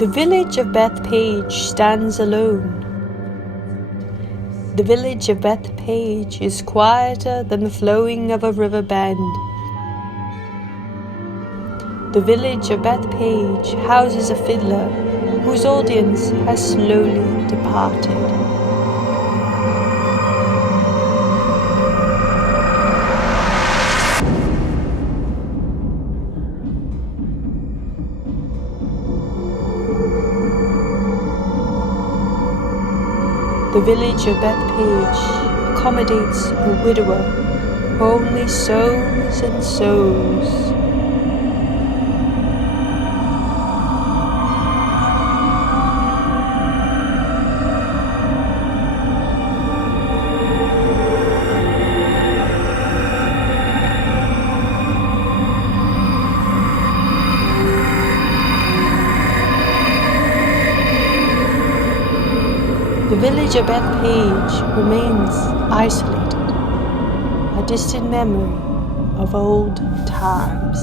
The village of Bethpage stands alone. The village of Bethpage is quieter than the flowing of a river bend. The village of Bethpage houses a fiddler whose audience has slowly departed. The village of Bethpage accommodates a widower who only sews and sews. The village of Bethpage remains isolated, a distant memory of old times.